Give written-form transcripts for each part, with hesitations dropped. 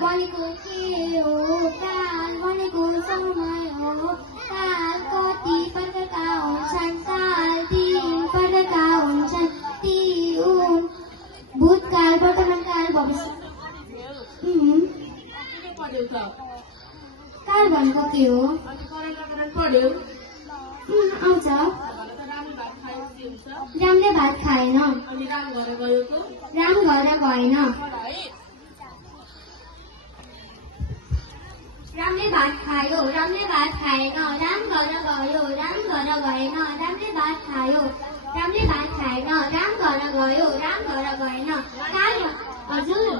भनेको के हो काल भनेको समय हो काल कति प्रकारका हुन्छन् काल 3 प्रकारका हुन्छन् ती हुन् भूतकाल वर्तमानकाल भविष्य काल भनेको के हो आउँछ रामले भात खाएन राम घर गएन रामले भात खायो रामले भात खाएन राम घर गयो राम घर गएन रामले भात खायो रामले भात खाएन राम घर गयो राम घर गएन काल हजुर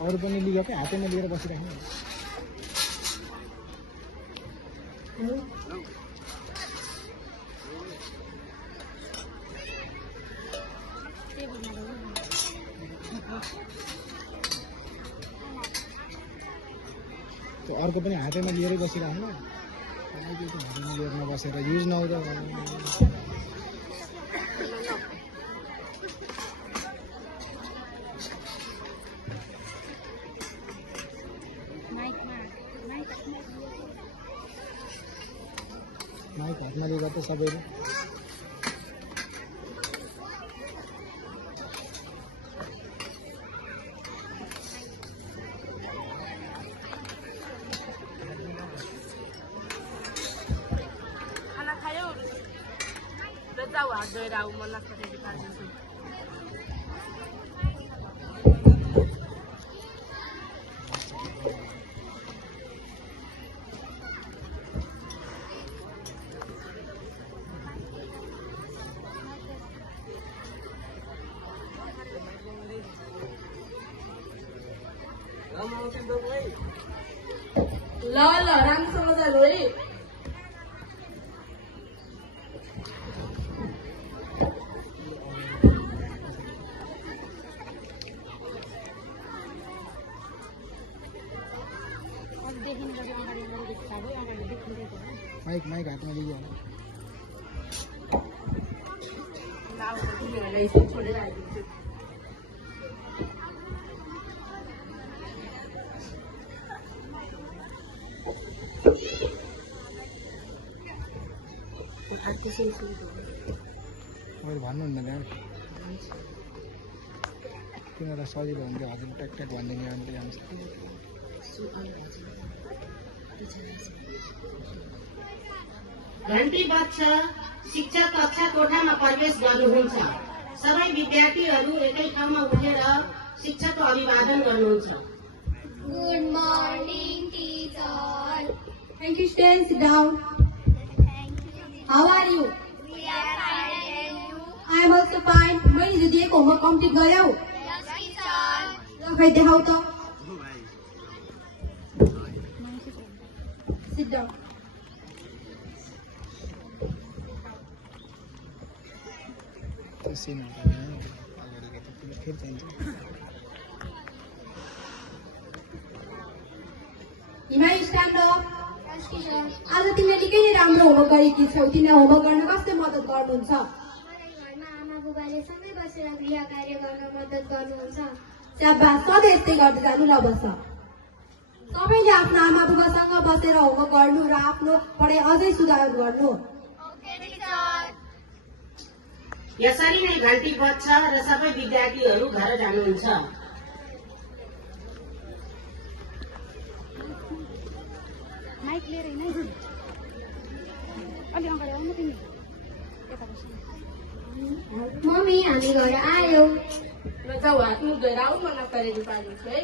अरू पनि लिगकै हातैमा लिएर बसिराख्नु त्यो अर्को पनि हातैमा लिएरै बसिराख्नु हातैमा लिएर नबसेर युज नहुँदा माइक हातमा लिएर त सबैले खाना खायो र जाऊ हात धोएर आऊ मन लाग्छ ल राम्रोसँग जानु है माइक हातमा लियो छोडेर आइदिन्छु अरू भन्नुहुन्न त्यहाँ तिनीहरूलाई सजिलो हुन्थ्यो हजुर ट्याक ट्याक भनिदिने अन्त घन्टी बज्छ शिक्षक कक्षा कोठामा प्रवेश गर्नुहुन्छ सबै विद्यार्थीहरू एकै ठाउँमा उठेर शिक्षकको अभिवादन गर्नुहुन्छ good morning teacher Thank you. Stand down. How are you? We are fine and you? I am also fine. मैले हिजो दिएको होमवर्क कम्प्लिट गर्यौ? Yes, teacher. ल खै देखाऊ त. Sit down. हिमा stand up. Yes, teacher. आज तिमीले निकै नै राम्रो होमवर्क गरेकी छौ. तिमीले होमवर्क गर्न कसले मद्दत गर्नुहुन्छ? मलाई घरमा आमा बुबाले सँगै बसेर गृह कार्य गर्न मद्दत गर्नुहुन्छ स्याबास सधैँ यस्तै गर्दै जानु ल बस. सबैले आफ्नो आमा बुबासँग बसेर होमवर्क गर्नु र आफ्नो पढाइ अझै सुधार गर्नु. ओके टिचर यसरी नै घन्टी बज्छ र सबै विद्यार्थीहरू घर जानुहुन्छ माइक लिएर हिँड अलि अगाडि आउनु तिमी मम्मी हामी घर आयौ ल जाऊ हात मुख धोएर आऊ म नास्ता रेडी पारिदिन्छु है